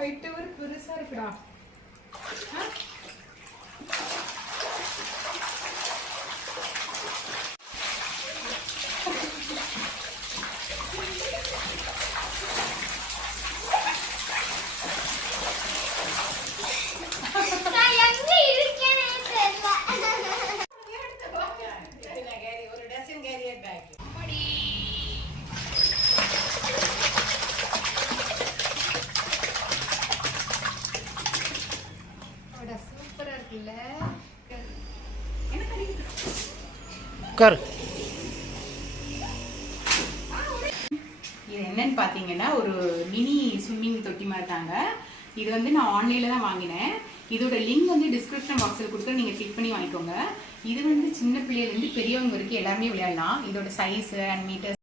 Wait ஒரு பெருசா இருக்குடா. இது என்னன்னு பாத்தீங்கன்னா ஒரு மினி ஸ்விம்மிங் தொட்டி மாதிரி தாங்க. இது வந்து நான் ஆன்லைன்ல தான் வாங்கினேன். இதோட லிங்க் வந்து டிஸ்கிரிப்ஷன் பாக்ஸில் கொடுத்து நீங்கள் கிளிக் பண்ணி வாங்கிக்கோங்க. இது வந்து சின்ன பிள்ளையிலேருந்து பெரியவங்க வரைக்கும் எல்லாருமே விளையாடலாம். இதோட சைஸ் அண்ட் மீட்டர்